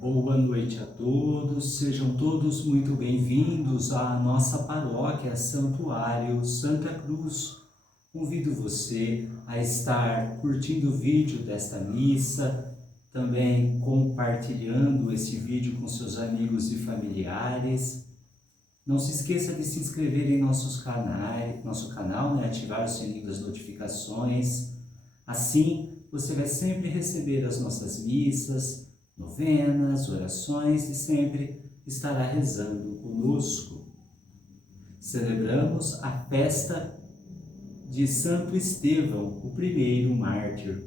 Boa noite a todos, sejam todos muito bem-vindos à nossa paróquia Santuário Santa Cruz. Convido você a estar curtindo o vídeo desta missa, também compartilhando esse vídeo com seus amigos e familiares. Não se esqueça de se inscrever em nosso canal, ativar o sininho das notificações. Assim, você vai sempre receber as nossas missas, novenas, orações e sempre estará rezando conosco. Celebramos a festa de Santo Estevão, o primeiro mártir.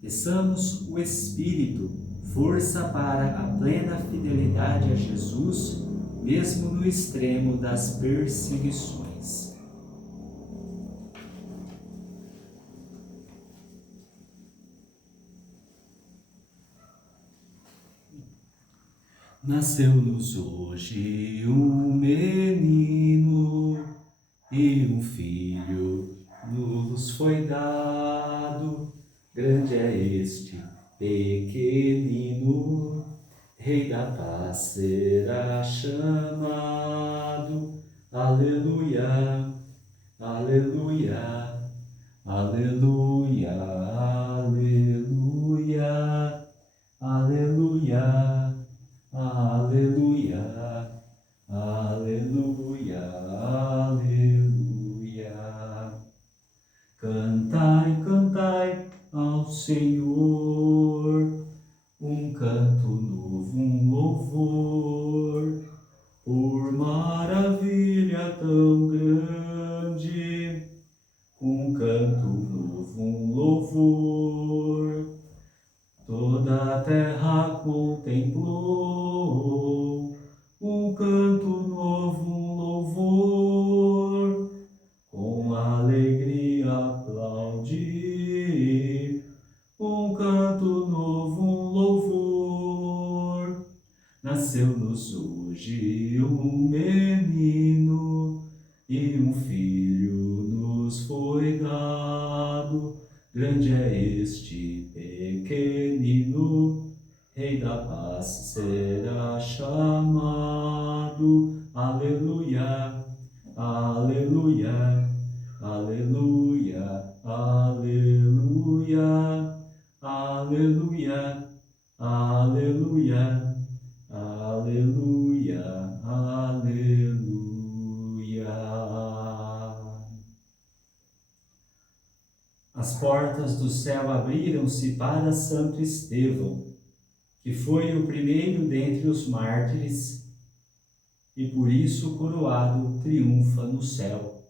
Peçamos o Espírito, força para a plena fidelidade a Jesus, mesmo no extremo das perseguições. Nasceu-nos hoje um menino, e um filho nos foi dado. Grande é este pequenino, Rei da paz será chamado. Aleluia, aleluia, aleluia, aleluia, aleluia. Aleluia, aleluia, aleluia. Cantai, cantai ao Senhor um canto novo, um louvor, por maravilha tão grande, um canto novo, um louvor. Toda a terra contemplou um canto novo, um louvor, com alegria aplaudir um canto novo, um louvor. Nasceu-nos hoje um menino e um filho nos foi dado. Grande é este pequenino, Rei da paz será chamado. Aleluia, aleluia, aleluia, aleluia, aleluia, aleluia, aleluia, aleluia. As portas do céu abriram-se para Santo Estevão, que foi o primeiro dentre os mártires e por isso coroado triunfa no céu.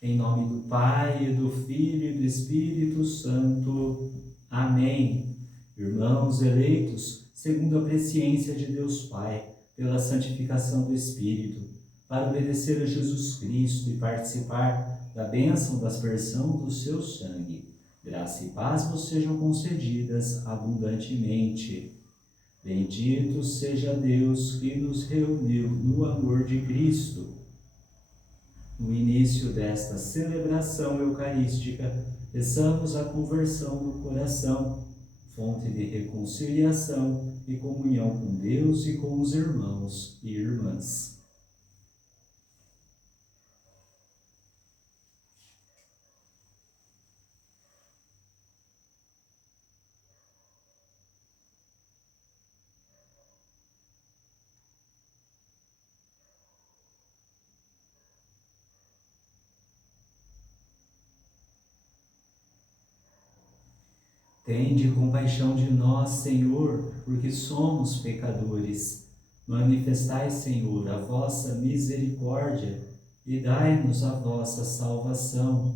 Em nome do Pai, e do Filho e do Espírito Santo. Amém. Irmãos eleitos, segundo a presciência de Deus Pai, pela santificação do Espírito, para obedecer a Jesus Cristo e participar da bênção da aspersão do seu sangue, graça e paz vos sejam concedidas abundantemente. Bendito seja Deus que nos reuniu no amor de Cristo. No início desta celebração eucarística, peçamos a conversão do coração, fonte de reconciliação e comunhão com Deus e com os irmãos e irmãs. Tende compaixão de nós, Senhor, porque somos pecadores. Manifestai, Senhor, a vossa misericórdia e dai-nos a vossa salvação.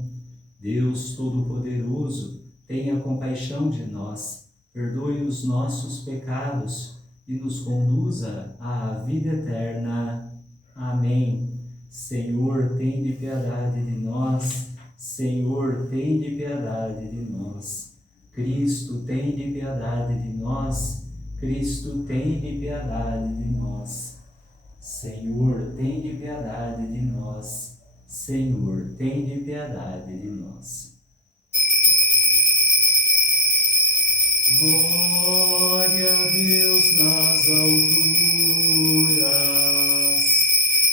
Deus Todo-Poderoso, tenha compaixão de nós, perdoe os nossos pecados e nos conduza à vida eterna. Amém. Senhor, tende piedade de nós. Senhor, tende piedade de nós. Cristo, tende piedade de nós. Cristo, tende piedade de nós. Senhor, tende piedade de nós. Senhor, tende piedade de nós. Glória a Deus nas alturas,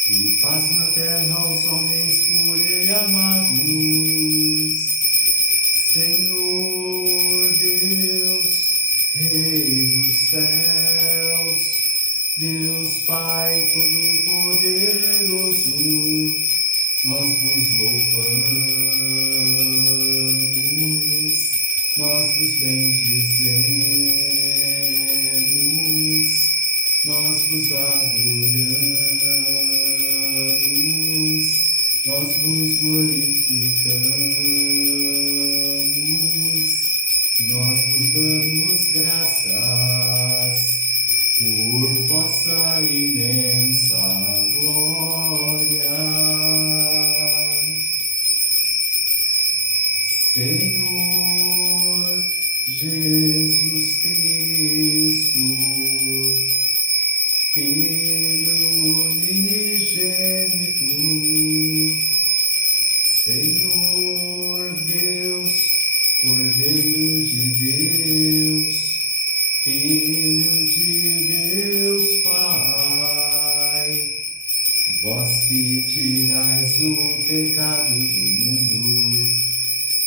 e paz na terra aos homens por Ele amados. Senhor Deus, Rei dos céus, Deus Pai Todo-Poderoso, nós vos louvamos, nós vos bendizemos, nós vos adoramos, nós vos glorificamos, nós vos damos graças por vossa imensa glória. Senhor Jesus Cristo, Filho unigênito, Senhor Deus, Cordeiro de Deus, Filho de Deus Pai, vós que tirais o pecado do mundo,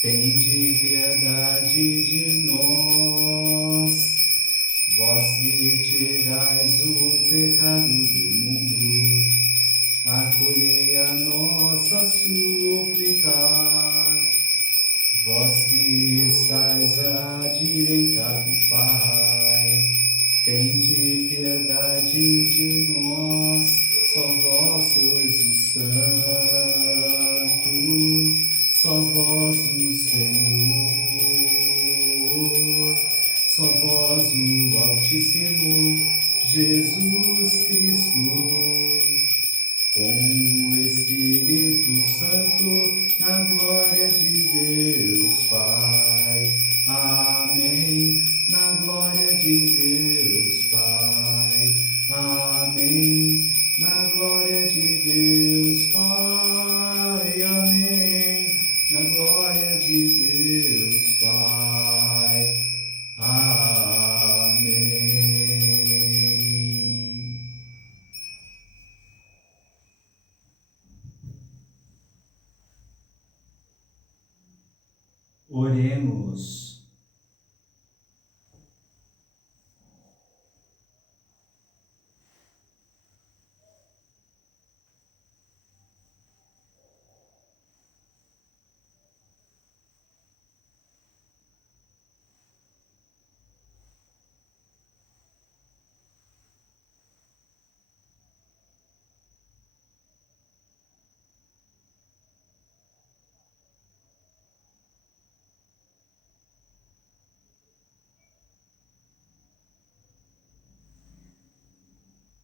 tende piedade de nós. Vós que tirais o pecado do mundo, acolhei a nossa súplica. Vós que estáis à direita do Pai, tende piedade de nós. Só vós sois o Santo, só vós o Senhor, só vós o Altíssimo Jesus Cristo, com o Espírito Santo, na glória de Deus Pai. Amém. Na glória de Deus Pai. Amém. Na glória de Deus Pai. Amém. Na glória de Deus Pai. Amém. Oremos.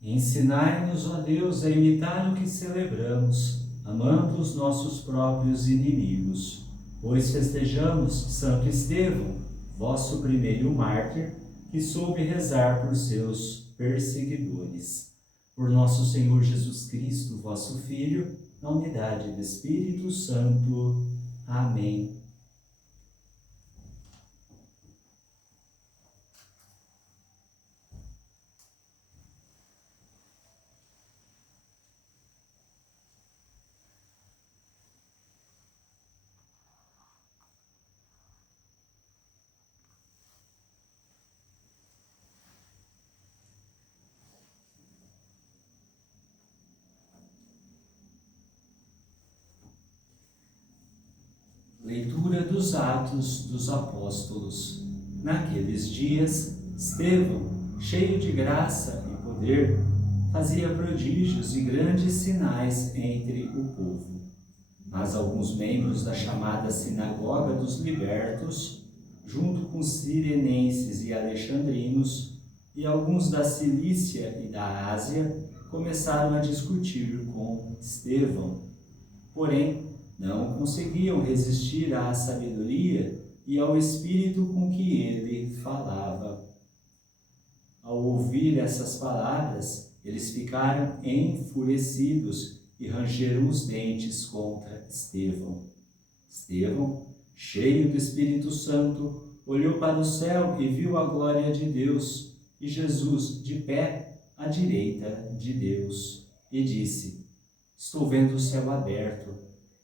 Ensinai-nos, ó Deus, a imitar o que celebramos, amando os nossos próprios inimigos. Pois festejamos Santo Estevão, vosso primeiro mártir, que soube rezar por seus perseguidores. Por nosso Senhor Jesus Cristo, vosso Filho, na unidade do Espírito Santo. Amém. Leitura dos Atos dos Apóstolos. Naqueles dias, Estevão, cheio de graça e poder, fazia prodígios e grandes sinais entre o povo. Mas alguns membros da chamada Sinagoga dos Libertos, junto com sirenenses e alexandrinos, e alguns da Cilícia e da Ásia, começaram a discutir com Estevão. Porém, não conseguiam resistir à sabedoria e ao espírito com que ele falava. Ao ouvir essas palavras, eles ficaram enfurecidos e rangeram os dentes contra Estevão. Estevão, cheio do Espírito Santo, olhou para o céu e viu a glória de Deus, e Jesus de pé à direita de Deus, e disse: Estou vendo o céu aberto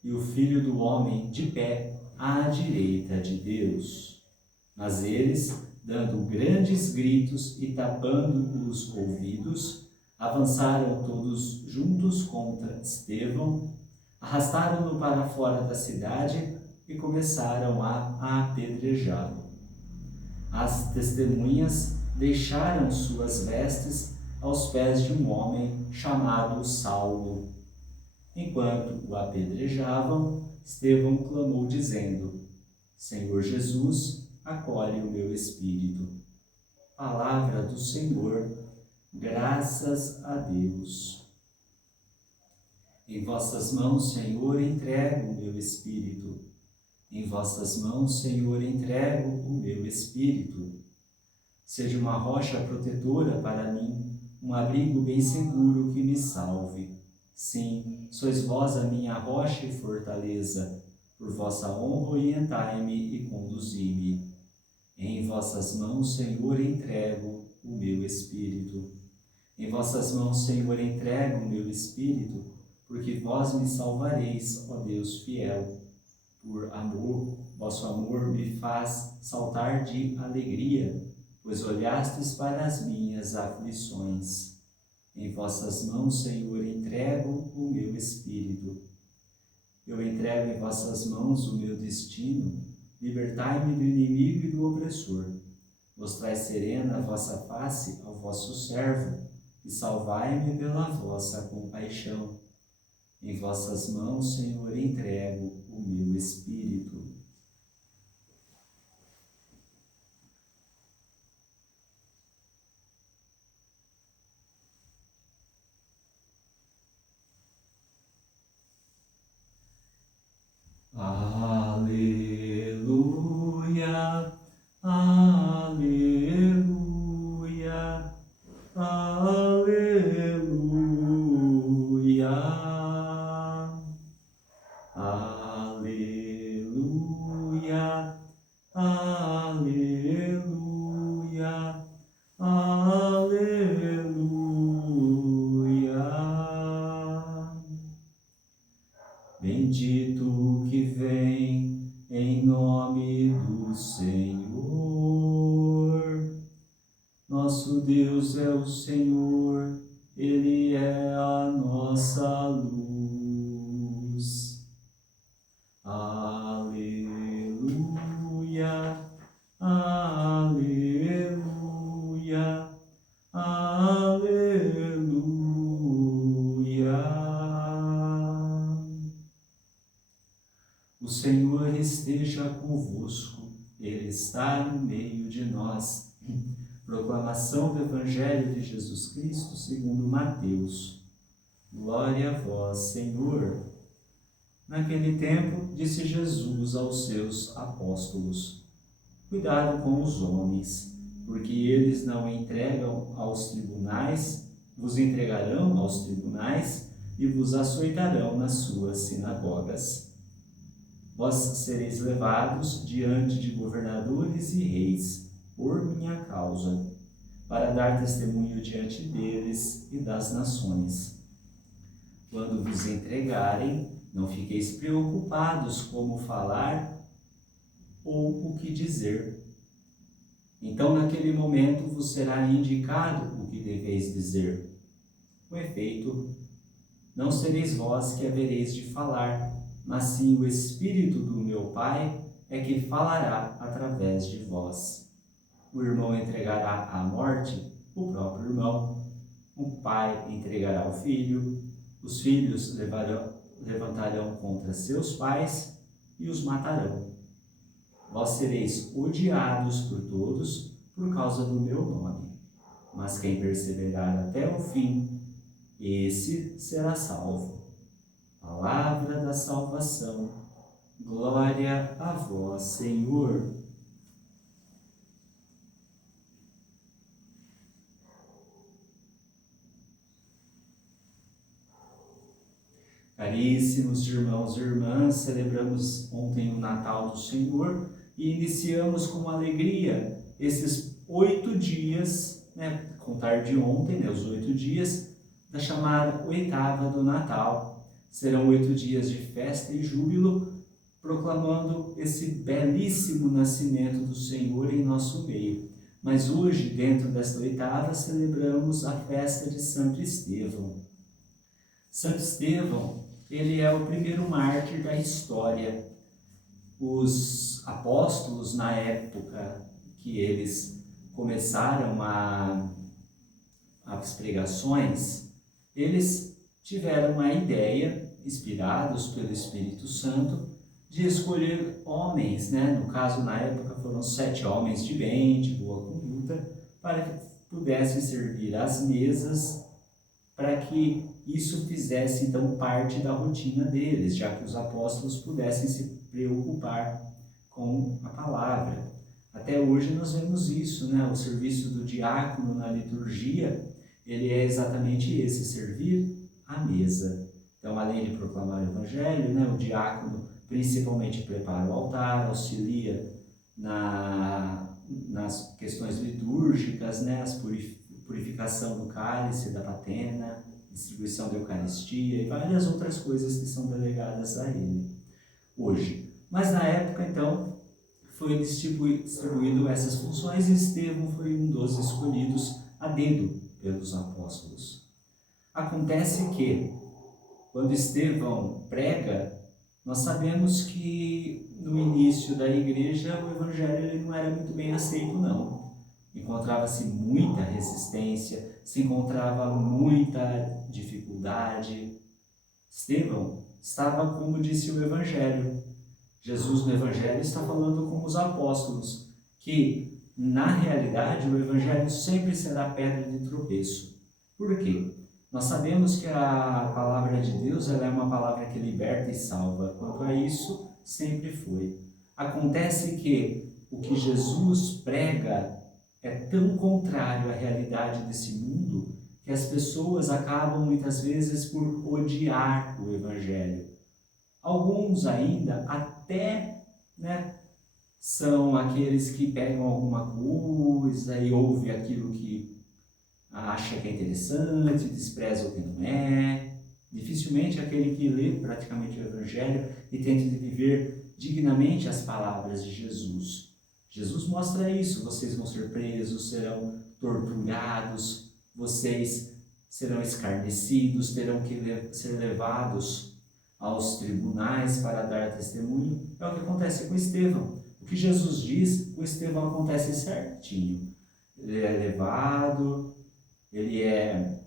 e o Filho do Homem de pé à direita de Deus. Mas eles, dando grandes gritos e tapando os ouvidos, avançaram todos juntos contra Estevão, arrastaram-no para fora da cidade e começaram a apedrejá-lo. As testemunhas deixaram suas vestes aos pés de um homem chamado Saulo. Enquanto o apedrejavam, Estevão clamou dizendo: Senhor Jesus, acolhe o meu espírito. Palavra do Senhor, graças a Deus. Em vossas mãos, Senhor, entrego o meu espírito. Em vossas mãos, Senhor, entrego o meu espírito. Seja uma rocha protetora para mim, um abrigo bem seguro que me salve. Sim, sois vós a minha rocha e fortaleza. Por vossa honra orientai-me e conduzi-me. Em vossas mãos, Senhor, entrego o meu espírito. Em vossas mãos, Senhor, entrego o meu espírito, porque vós me salvareis, ó Deus fiel. Por amor, vosso amor me faz saltar de alegria, pois olhastes para as minhas aflições. Em vossas mãos, Senhor, entrego o meu espírito. Eu entrego em vossas mãos o meu destino. Libertai-me do inimigo e do opressor. Mostrai serena a vossa face ao vosso servo, e salvai-me pela vossa compaixão. Em vossas mãos, Senhor, entrego o meu espírito. Aleluia, aleluia, aleluia, aleluia, aleluia, aleluia. Bendito o que vem em nome do Senhor. Nosso Deus é o Senhor, Ele é a nossa luz. Aleluia, aleluia, aleluia. O Senhor esteja convosco, Ele está no meio de nós. Proclamação do Evangelho de Jesus Cristo segundo Mateus. Glória a vós, Senhor. Naquele tempo, disse Jesus aos seus apóstolos: Cuidado com os homens, porque eles não entregam aos tribunais, vos entregarão aos tribunais e vos açoitarão nas suas sinagogas. Vós sereis levados diante de governadores e reis, por minha causa, para dar testemunho diante deles e das nações. Quando vos entregarem, não fiqueis preocupados como falar ou o que dizer. Então, naquele momento, vos será indicado o que deveis dizer. Com efeito, não sereis vós que havereis de falar, mas sim o Espírito do meu Pai é que falará através de vós. O irmão entregará à morte o próprio irmão, o pai entregará o filho, os filhos levantarão contra seus pais e os matarão. Vós sereis odiados por todos por causa do meu nome, mas quem perseverar até o fim, esse será salvo. Palavra da salvação. Glória a vós, Senhor. Caríssimos irmãos e irmãs, celebramos ontem o Natal do Senhor e iniciamos com alegria esses 8 dias, né, contar de ontem, né, os 8 dias da chamada oitava do Natal. Serão 8 dias de festa e júbilo, proclamando esse belíssimo nascimento do Senhor em nosso meio. Mas hoje, dentro desta oitava, celebramos a festa de Santo Estevão. Santo Estevão, ele é o primeiro mártir da história. Os apóstolos, na época que eles começaram as pregações, eles tiveram a ideia, inspirados pelo Espírito Santo, de escolher homens, né? No caso, na época, foram 7 homens de bem, de boa conduta, para que pudessem servir às mesas, para que isso fizesse, então, parte da rotina deles, já que os apóstolos pudessem se preocupar com a palavra. Até hoje nós vemos isso, né? O serviço do diácono na liturgia, ele é exatamente esse, servir à mesa. Então, além de proclamar o evangelho, né, o diácono principalmente prepara o altar, auxilia nas questões litúrgicas, né, a purificação do cálice, da patena, distribuição da Eucaristia e várias outras coisas que são delegadas a ele hoje. Mas na época, então, foi distribuído essas funções e Estevão foi um dos escolhidos a dedo pelos apóstolos. Acontece que, quando Estevão prega, nós sabemos que no início da igreja o evangelho ele não era muito bem aceito, não. Encontrava-se muita resistência, se encontrava muita dificuldade. Estevão estava, como disse o evangelho. Jesus no evangelho está falando com os apóstolos, que na realidade o evangelho sempre será pedra de tropeço. Por quê? Nós sabemos que a palavra de Deus ela é uma palavra que liberta e salva. Quanto a isso, sempre foi. Acontece que o que Jesus prega é tão contrário à realidade desse mundo que as pessoas acabam muitas vezes por odiar o evangelho. Alguns ainda até, né, são aqueles que pegam alguma coisa e ouvem aquilo que acha que é interessante, despreza o que não é. Dificilmente aquele que lê praticamente o evangelho e tenta viver dignamente as palavras de Jesus. Jesus mostra isso: vocês vão ser presos, serão torturados, vocês serão escarnecidos, terão que ser levados aos tribunais para dar testemunho. É o que acontece com Estevão. O que Jesus diz, com Estevão acontece certinho. Ele é levado, ele é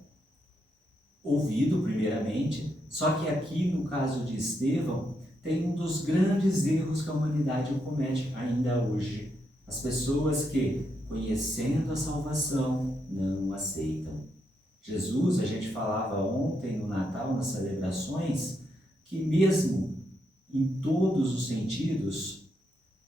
ouvido primeiramente, só que aqui no caso de Estevão tem um dos grandes erros que a humanidade comete ainda hoje. As pessoas que, conhecendo a salvação, não aceitam. Jesus, a gente falava ontem no Natal, nas celebrações, que mesmo em todos os sentidos,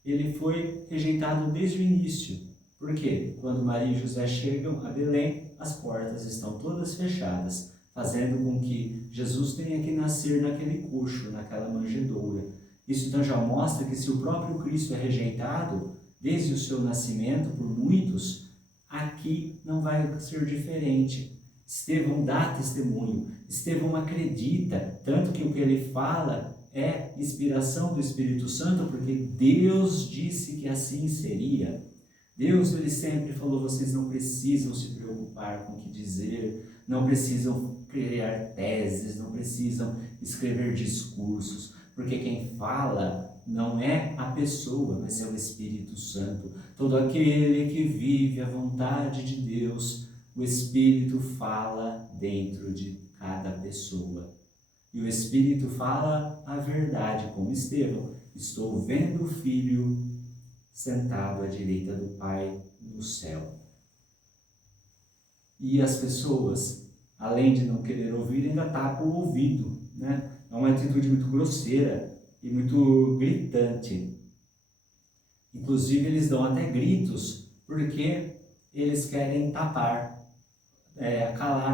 ele foi rejeitado desde o início. Por quê? Quando Maria e José chegam a Belém, as portas estão todas fechadas, fazendo com que Jesus tenha que nascer naquele coxo, naquela manjedoura. Isso então já mostra que se o próprio Cristo é rejeitado desde o seu nascimento por muitos, aqui não vai ser diferente. Estevão dá testemunho, Estevão acredita, tanto que o que ele fala é inspiração do Espírito Santo, porque Deus disse que assim seria. Deus, ele sempre falou: vocês não precisam se preocupar com o que dizer, não precisam criar teses, não precisam escrever discursos, porque quem fala não é a pessoa, mas é o Espírito Santo. Todo aquele que vive a vontade de Deus, o Espírito fala dentro de cada pessoa. E o Espírito fala a verdade, como Estevão: estou vendo o Filho sentado à direita do Pai no céu. E as pessoas, além de não querer ouvir, ainda tapam o ouvido, né? É uma atitude muito grosseira e muito gritante. Inclusive, eles dão até gritos porque eles querem calar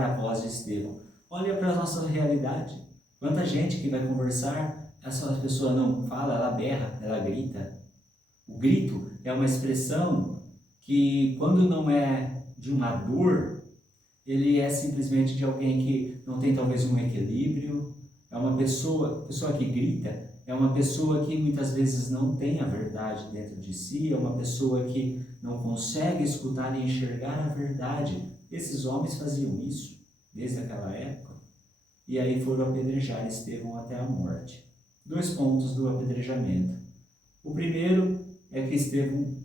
a voz de Estevão. Olha para a nossa realidade. Quanta gente que vai conversar, essa pessoa não fala, ela berra, ela grita. O grito é uma expressão que, quando não é de uma dor, ele é simplesmente de alguém que não tem talvez um equilíbrio. É uma pessoa que grita, é uma pessoa que muitas vezes não tem a verdade dentro de si, é uma pessoa que não consegue escutar e enxergar a verdade. Esses homens faziam isso desde aquela época, e aí foram apedrejar Estevão até a morte. 2 pontos do apedrejamento. O primeiro é que Estevão,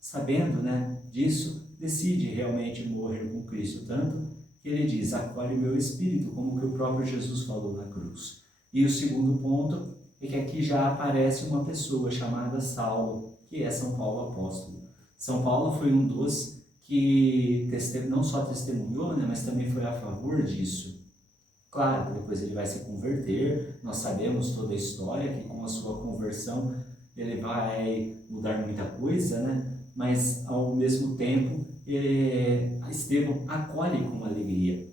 sabendo, disso, decide realmente morrer com Cristo, tanto que ele diz: acolhe o meu espírito, como que o próprio Jesus falou na cruz. E o segundo ponto é que aqui já aparece uma pessoa chamada Saulo, que é São Paulo apóstolo. São Paulo foi um dos que não só testemunhou, mas também foi a favor disso. Claro, depois ele vai se converter, nós sabemos toda a história, que com a sua conversão ele vai mudar muita coisa, mas ao mesmo tempo Estevão acolhe com alegria,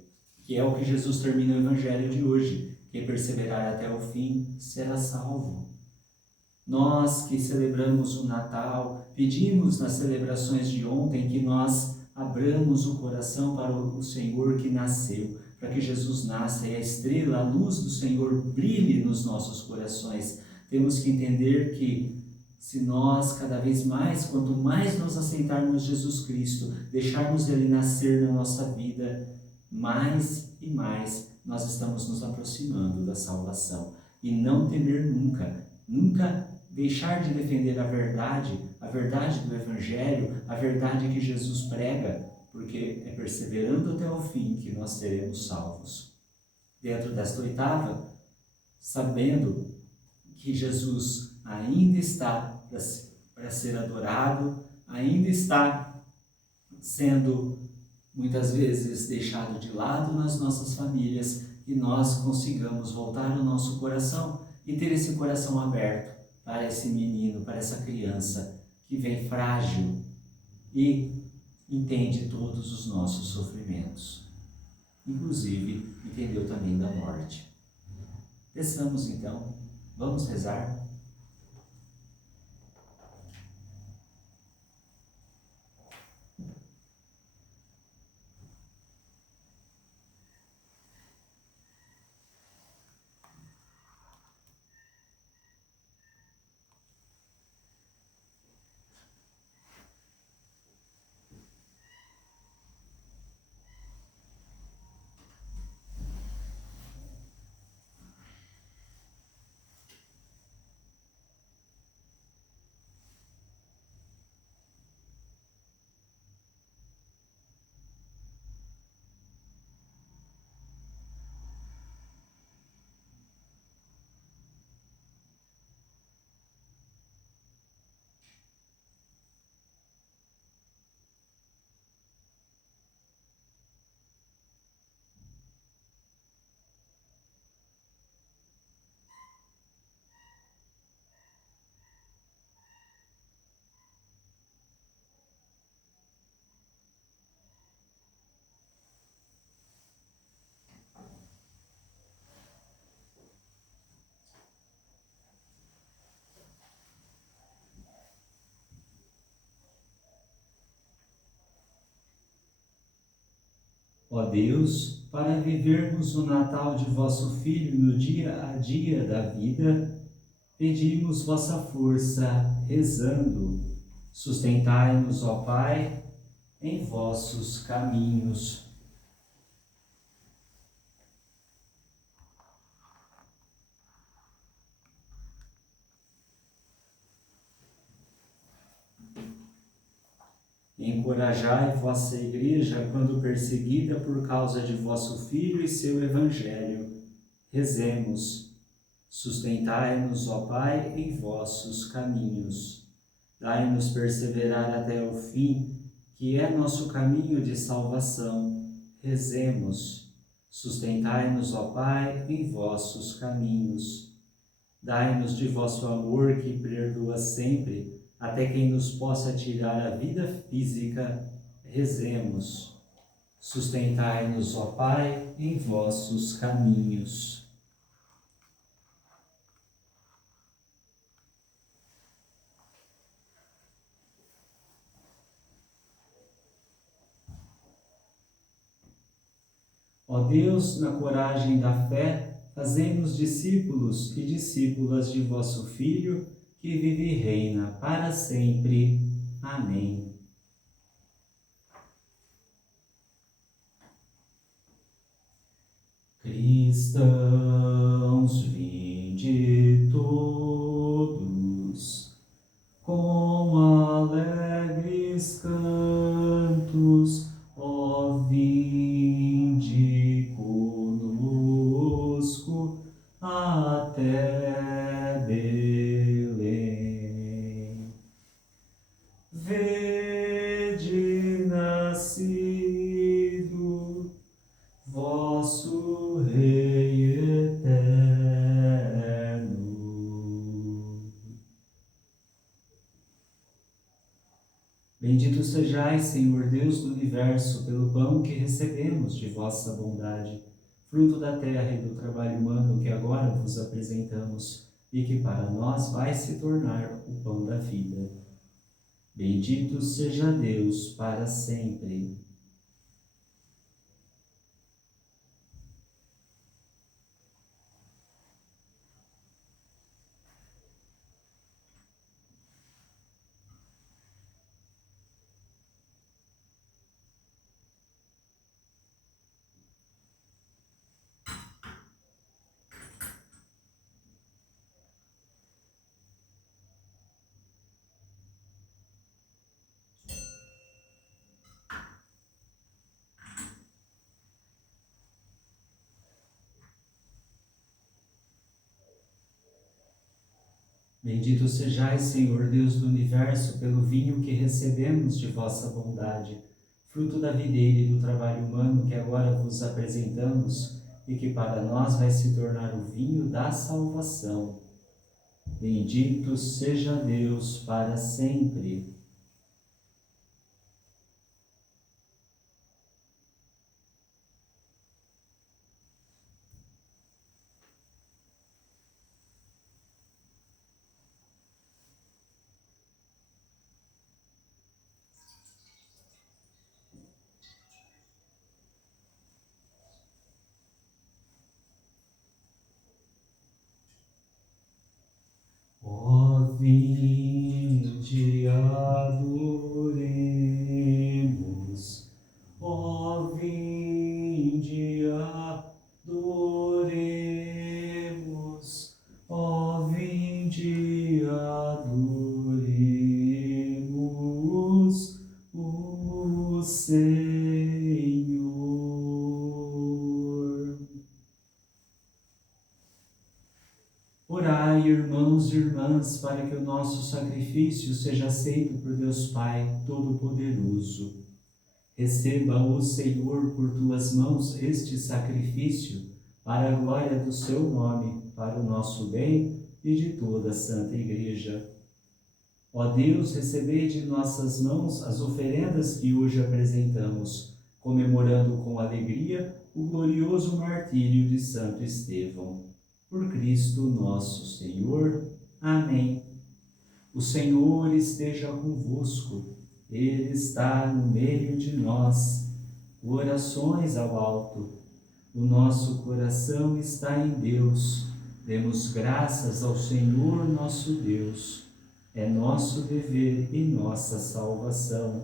que é o que Jesus termina o evangelho de hoje: quem perseverar até o fim será salvo. Nós que celebramos o Natal, pedimos nas celebrações de ontem que nós abramos o coração para o Senhor que nasceu, para que Jesus nasça e a estrela, a luz do Senhor brilhe nos nossos corações. Temos que entender que se nós, cada vez mais, quanto mais nós aceitarmos Jesus Cristo, deixarmos Ele nascer na nossa vida, mais e mais nós estamos nos aproximando da salvação. E não temer nunca deixar de defender a verdade do Evangelho, a verdade que Jesus prega, porque é perseverando até o fim que nós seremos salvos. Dentro desta oitava, sabendo que Jesus ainda está para ser adorado, ainda está sendo muitas vezes deixado de lado nas nossas famílias, que nós consigamos voltar o nosso coração e ter esse coração aberto para esse menino, para essa criança que vem frágil e entende todos os nossos sofrimentos. Inclusive, entendeu também da morte. Peçamos então, vamos rezar. Ó Deus, para vivermos o Natal de vosso Filho no dia a dia da vida, pedimos vossa força, rezando. Sustentai-nos, ó Pai, em vossos caminhos. Encorajai vossa Igreja quando perseguida por causa de vosso Filho e seu Evangelho. Rezemos. Sustentai-nos, ó Pai, em vossos caminhos. Dai-nos perseverar até o fim, que é nosso caminho de salvação. Rezemos. Sustentai-nos, ó Pai, em vossos caminhos. Dai-nos de vosso amor que perdoa sempre, até quem nos possa tirar a vida física. Rezemos. Sustentai-nos, ó Pai, em vossos caminhos. Ó Deus, na coragem da fé, fazei-nos discípulos e discípulas de vosso Filho, que vive e reina para sempre. Amém. Cristãos, vinde todos, com alegres cantos, ó vinde conosco até Belém. Vede nascido vosso Rei eterno. Bendito sejais, Senhor Deus do universo, pelo pão que recebemos de vossa bondade, fruto da terra e do trabalho humano que agora vos apresentamos, e que para nós vai se tornar o pão da vida. Bendito seja Deus para sempre. Bendito sejais, Senhor Deus do universo, pelo vinho que recebemos de vossa bondade, fruto da videira e do trabalho humano que agora vos apresentamos e que para nós vai se tornar o vinho da salvação. Bendito seja Deus para sempre. Ó, vinde adoremos, ó, vinde adoremos, ó, vinde adoremos o Senhor. Orai, irmãos e irmãs, para que o nosso sacrifício seja aceito por Deus Pai Todo-Poderoso. Receba, ó Senhor, por tuas mãos este sacrifício, para a glória do seu nome, para o nosso bem e de toda a Santa Igreja. Ó Deus, recebei de nossas mãos as oferendas que hoje apresentamos, comemorando com alegria o glorioso martírio de Santo Estevão. Por Cristo nosso Senhor. Amém. O Senhor esteja convosco, Ele está no meio de nós. Orações ao alto. O nosso coração está em Deus. Demos graças ao Senhor nosso Deus. É nosso dever e nossa salvação.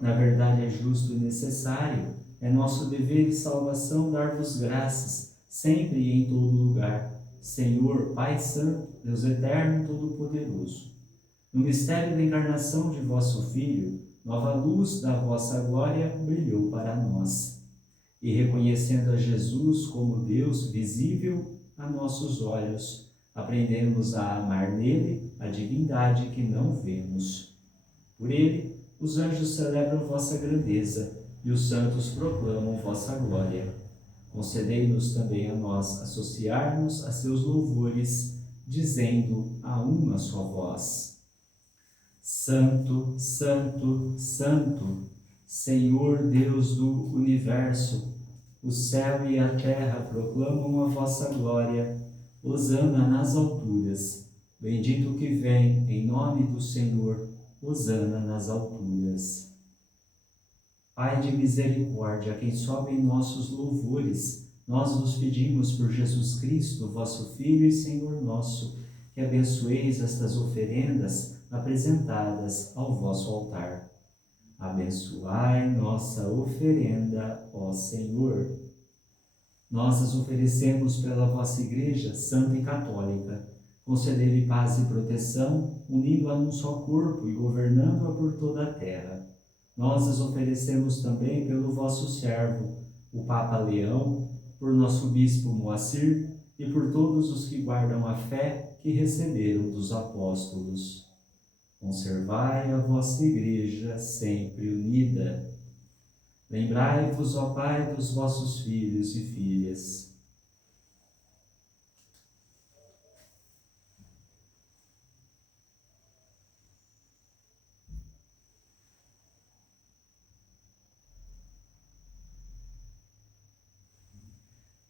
Na verdade, é justo e necessário, é nosso dever e salvação dar-vos graças, sempre e em todo lugar, Senhor, Pai Santo, Deus Eterno e Todo-Poderoso. No mistério da encarnação de vosso Filho, nova luz da vossa glória brilhou para nós. E reconhecendo a Jesus como Deus visível a nossos olhos, aprendemos a amar nele a divindade que não vemos. Por ele, os anjos celebram vossa grandeza e os santos proclamam vossa glória. Concedei-nos também a nós associar-nos a seus louvores, dizendo a uma só voz: Santo, Santo, Santo, Senhor Deus do universo, o céu e a terra proclamam a vossa glória. Hosana nas alturas. Bendito que vem em nome do Senhor. Hosana nas alturas. Pai de misericórdia, a quem sobem nossos louvores, nós vos pedimos por Jesus Cristo, vosso Filho e Senhor nosso, que abençoeis estas oferendas apresentadas ao vosso altar. Abençoai nossa oferenda, ó Senhor. Nós as oferecemos pela vossa Igreja Santa e Católica. Concedei-lhe paz e proteção, unindo-a num só corpo e governando-a por toda a terra. Nós as oferecemos também pelo vosso servo, o Papa Leão, por nosso Bispo Moacir e por todos os que guardam a fé que receberam dos apóstolos. Conservai a vossa Igreja sempre unida. Lembrai-vos, ó Pai, dos vossos filhos e filhas.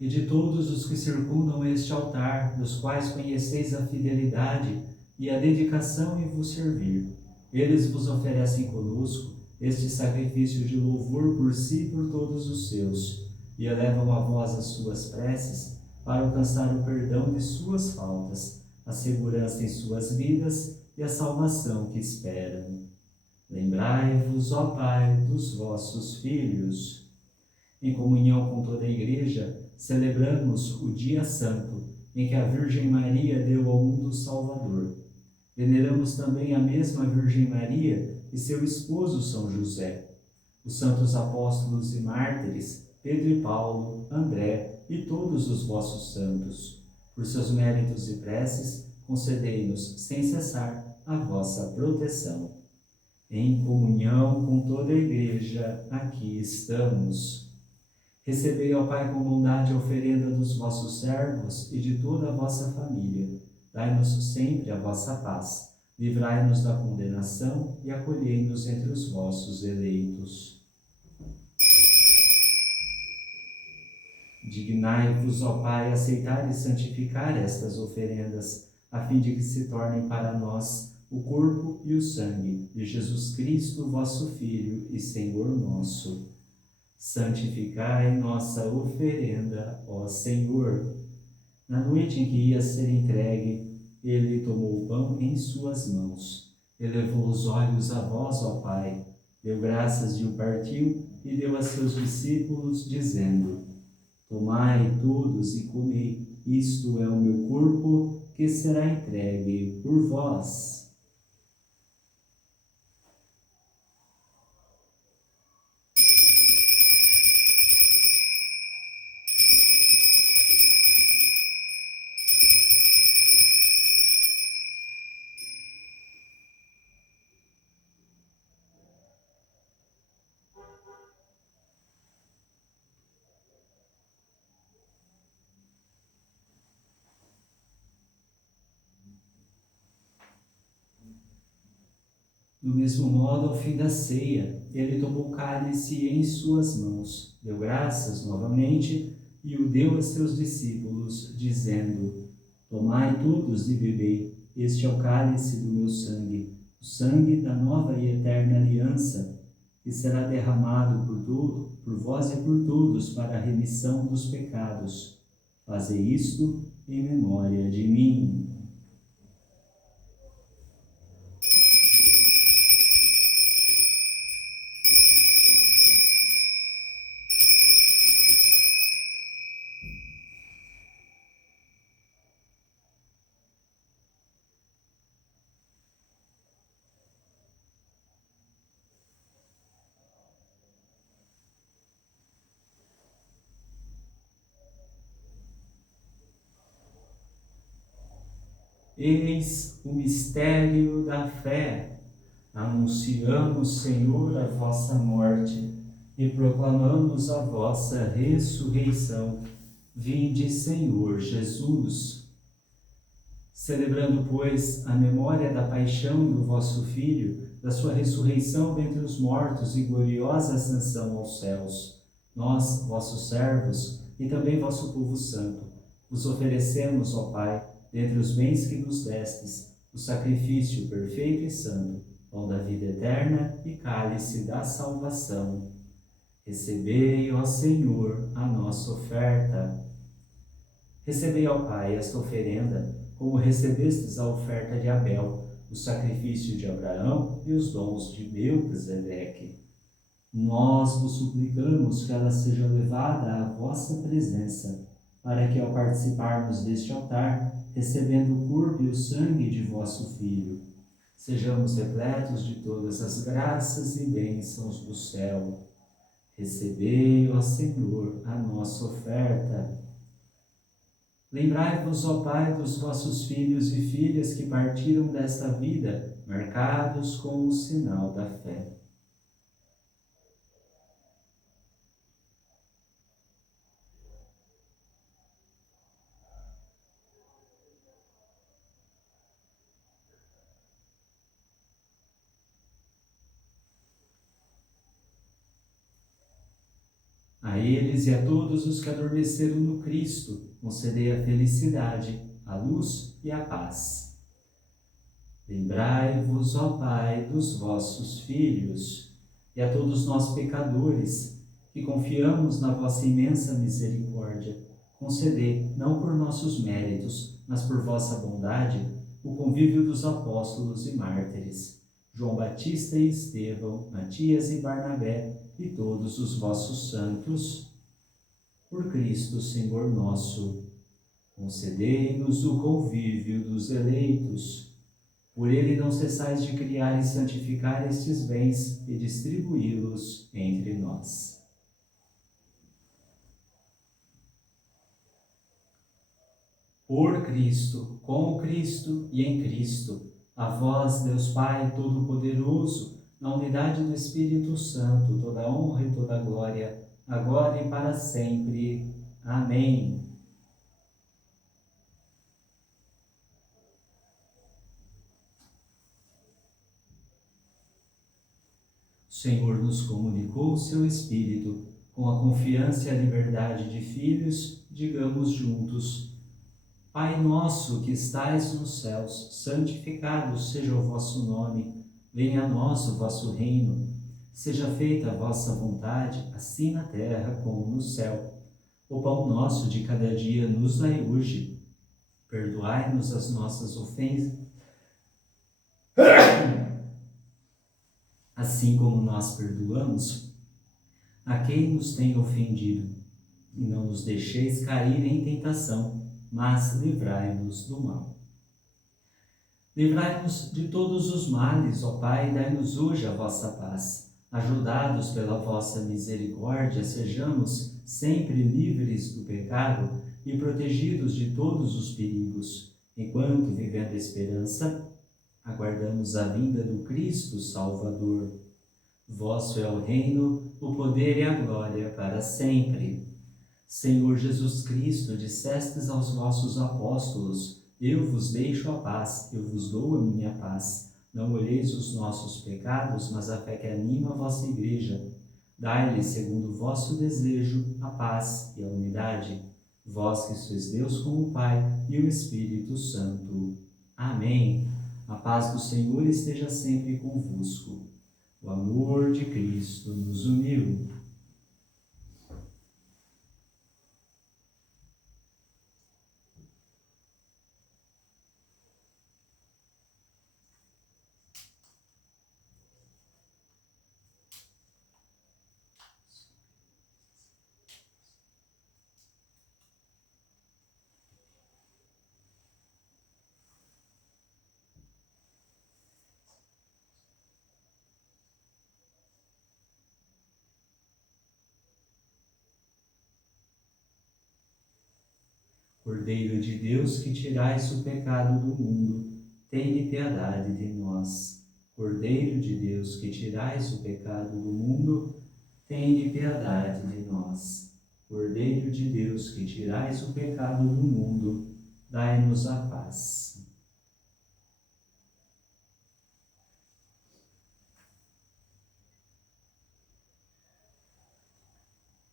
E de todos os que circundam este altar, dos quais conheceis a fidelidade e a dedicação em vos servir. Eles vos oferecem conosco este sacrifício de louvor por si e por todos os seus, e elevam a vós as suas preces para alcançar o perdão de suas faltas, a segurança em suas vidas e a salvação que esperam. Lembrai-vos, ó Pai, dos vossos filhos. Em comunhão com toda a Igreja, celebramos o Dia Santo, em que a Virgem Maria deu ao mundo o Salvador. Veneramos também a mesma Virgem Maria e seu esposo São José, os santos apóstolos e mártires, Pedro e Paulo, André e todos os vossos santos. Por seus méritos e preces, concedei-nos sem cessar a vossa proteção. Em comunhão com toda a Igreja, aqui estamos. Recebei, ó Pai, com bondade a oferenda dos vossos servos e de toda a vossa família. Dai-nos sempre a vossa paz. Livrai-nos da condenação e acolhei-nos entre os vossos eleitos. Dignai-vos, ó Pai, aceitar e santificar estas oferendas, a fim de que se tornem para nós o corpo e o sangue de Jesus Cristo, vosso Filho e Senhor nosso. Santificai nossa oferenda, ó Senhor. Na noite em que ia ser entregue, ele tomou o pão em suas mãos, elevou os olhos a vós, ó Pai, deu graças e o partiu e deu a seus discípulos, dizendo: Tomai todos e comei, isto é o meu corpo que será entregue por vós. Do mesmo modo, ao fim da ceia, ele tomou o cálice em suas mãos, deu graças novamente e o deu a seus discípulos, dizendo: Tomai todos e bebei, este é o cálice do meu sangue, o sangue da nova e eterna aliança, que será derramado por vós e por todos para a remissão dos pecados. Fazei isto em memória de mim. Eis o mistério da fé. Anunciamos, Senhor, a vossa morte e proclamamos a vossa ressurreição. Vinde, Senhor Jesus. Celebrando, pois, a memória da paixão do vosso Filho, da sua ressurreição dentre os mortos e gloriosa ascensão aos céus, nós, vossos servos, e também vosso povo santo, vos oferecemos, ó Pai, dentre os bens que nos destes, o sacrifício perfeito e santo, pão da vida eterna e cálice da salvação. Recebei, ó Senhor, a nossa oferta. Recebei, ó Pai, esta oferenda, como recebestes a oferta de Abel, o sacrifício de Abraão e os dons de Melquisedeque. Nós vos suplicamos que ela seja levada à vossa presença, para que, ao participarmos deste altar, recebendo o corpo e o sangue de vosso Filho, sejamos repletos de todas as graças e bênçãos do céu. Recebei, ó Senhor, a nossa oferta. Lembrai-vos, ó Pai, dos vossos filhos e filhas que partiram desta vida, marcados com o sinal da fé. A eles e a todos os que adormeceram no Cristo, concedei a felicidade, a luz e a paz. Lembrai-vos, ó Pai, dos vossos filhos, e a todos nós pecadores, que confiamos na vossa imensa misericórdia, concedei, não por nossos méritos, mas por vossa bondade, o convívio dos apóstolos e mártires, João Batista e Estevão, Matias e Barnabé, e todos os vossos santos, por Cristo Senhor nosso. Concedei-nos o convívio dos eleitos. Por ele não cessais de criar e santificar estes bens e distribuí-los entre nós. Por Cristo, com Cristo e em Cristo, a vós, Deus Pai Todo-Poderoso, na unidade do Espírito Santo, toda honra e toda glória, agora e para sempre. Amém. O Senhor nos comunicou o seu Espírito, com a confiança e a liberdade de filhos, digamos juntos: Pai nosso que estais nos céus, santificado seja o vosso nome. Venha a nós o vosso reino. Seja feita a vossa vontade, assim na terra como no céu. O pão nosso de cada dia nos dai hoje. Perdoai-nos as nossas ofensas, assim como nós perdoamos a quem nos tem ofendido. E não nos deixeis cair em tentação, mas livrai-nos do mal. Livrai-nos de todos os males, ó Pai, e dai-nos hoje a vossa paz. Ajudados pela vossa misericórdia, sejamos sempre livres do pecado e protegidos de todos os perigos, enquanto, vivendo a esperança, aguardamos a vinda do Cristo Salvador. Vosso é o reino, o poder e a glória para sempre. Senhor Jesus Cristo, dissestes aos vossos apóstolos: eu vos deixo a paz, eu vos dou a minha paz. Não olheis os nossos pecados, mas a fé que anima a vossa igreja. Dai-lhe, segundo o vosso desejo, a paz e a unidade. Vós que sois Deus com o Pai e o Espírito Santo. Amém. A paz do Senhor esteja sempre convosco. O amor de Cristo nos uniu. Cordeiro de Deus, que tirais o pecado do mundo, tende piedade de nós. Cordeiro de Deus, que tirais o pecado do mundo, tende piedade de nós. Cordeiro de Deus, que tirais o pecado do mundo, dai-nos a paz.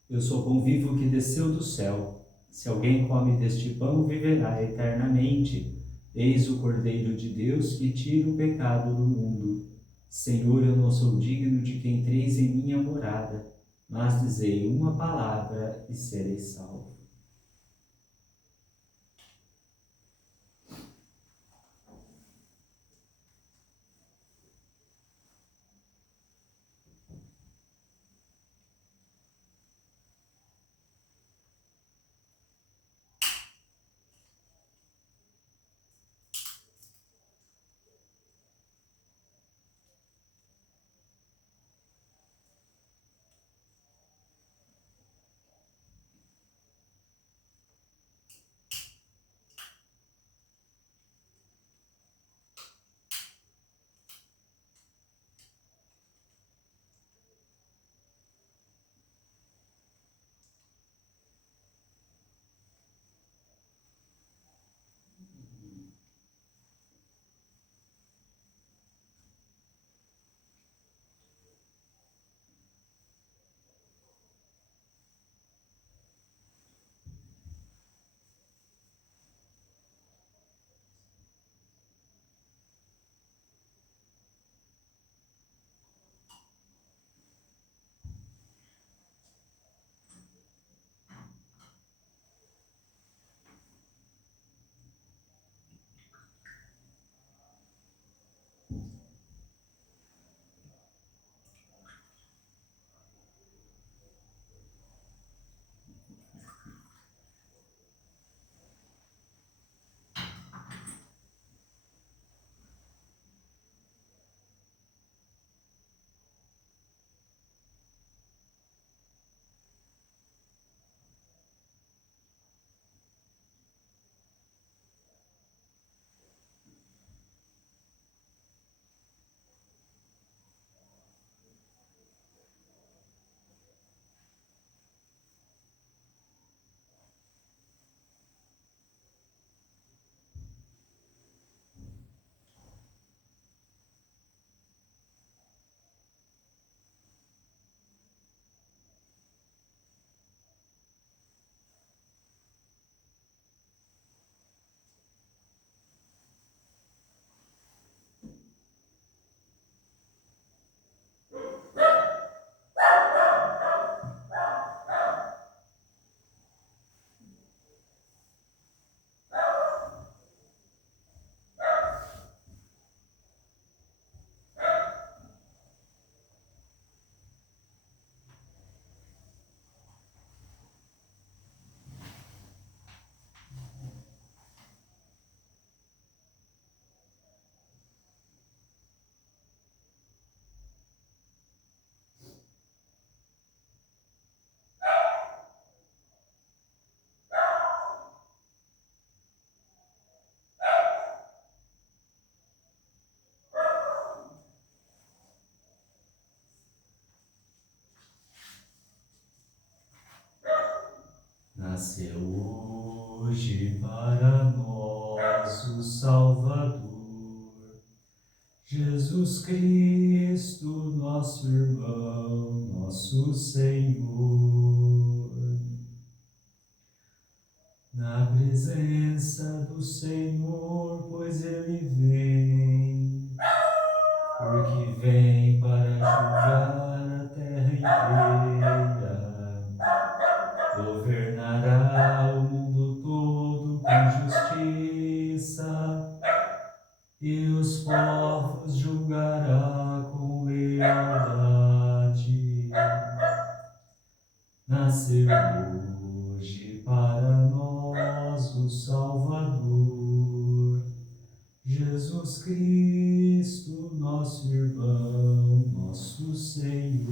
Eu sou o pão vivo que desceu do céu. Se alguém come deste pão, viverá eternamente. Eis o Cordeiro de Deus que tira o pecado do mundo. Senhor, eu não sou digno de que entreis em minha morada, mas dizei uma palavra e serei salvo. Nasceu hoje para nós o Salvador, Jesus Cristo, nosso irmão, nosso Senhor. Na presença do Senhor, pois Ele vem, porque vem para julgar a terra inteira. Governará o mundo todo com justiça e os povos julgará com lealdade. Nasceu hoje para nós o Salvador, Jesus Cristo, nosso irmão, nosso Senhor.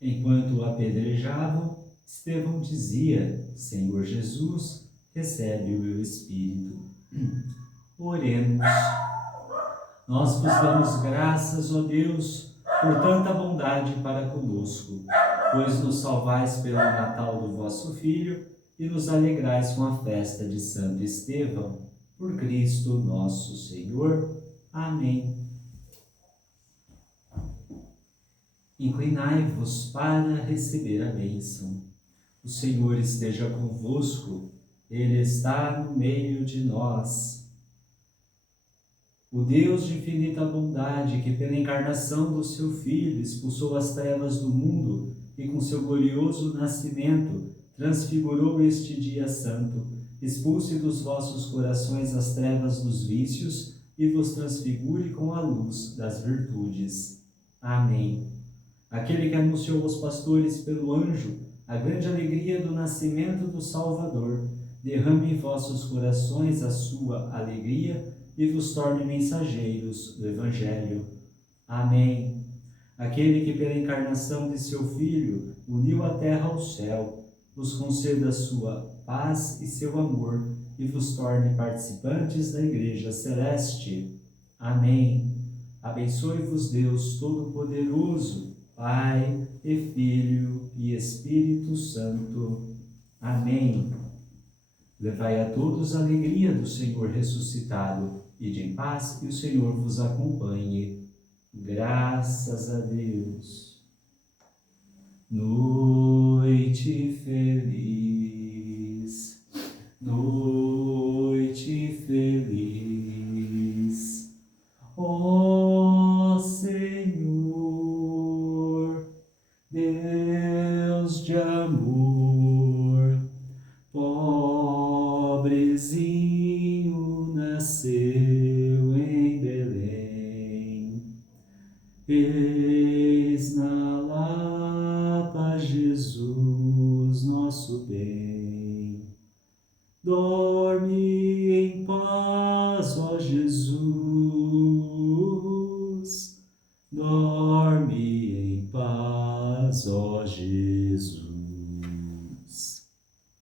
Enquanto o apedrejavam, Estevão dizia: Senhor Jesus, recebe o meu espírito. Oremos. Nós vos damos graças, ó Deus, por tanta bondade para conosco, pois nos salvais pelo Natal do vosso Filho e nos alegrais com a festa de Santo Estevão. Por Cristo nosso Senhor. Amém. Inclinai-vos para receber a bênção. O Senhor esteja convosco, Ele está no meio de nós. O Deus de infinita bondade, que pela encarnação do seu Filho expulsou as trevas do mundo e com seu glorioso nascimento transfigurou este dia santo, expulse dos vossos corações as trevas dos vícios e vos transfigure com a luz das virtudes. Amém. Aquele que anunciou aos pastores pelo anjo a grande alegria do nascimento do Salvador, derrame em vossos corações a sua alegria e vos torne mensageiros do Evangelho. Amém. Aquele que pela encarnação de seu Filho uniu a terra ao céu, vos conceda a sua paz e seu amor e vos torne participantes da Igreja Celeste. Amém. Abençoe-vos Deus Todo-Poderoso, Pai e Filho e Espírito Santo. Amém. Levai a todos a alegria do Senhor ressuscitado, ide em paz e o Senhor vos acompanhe. Graças a Deus. Noite feliz, noite feliz, ó Senhor, Deus de amor, pobrezinho nasceu em Belém, eis na Lapa Jesus nosso bem. Dorme em paz, ó Jesus, dorme em paz, ó Jesus.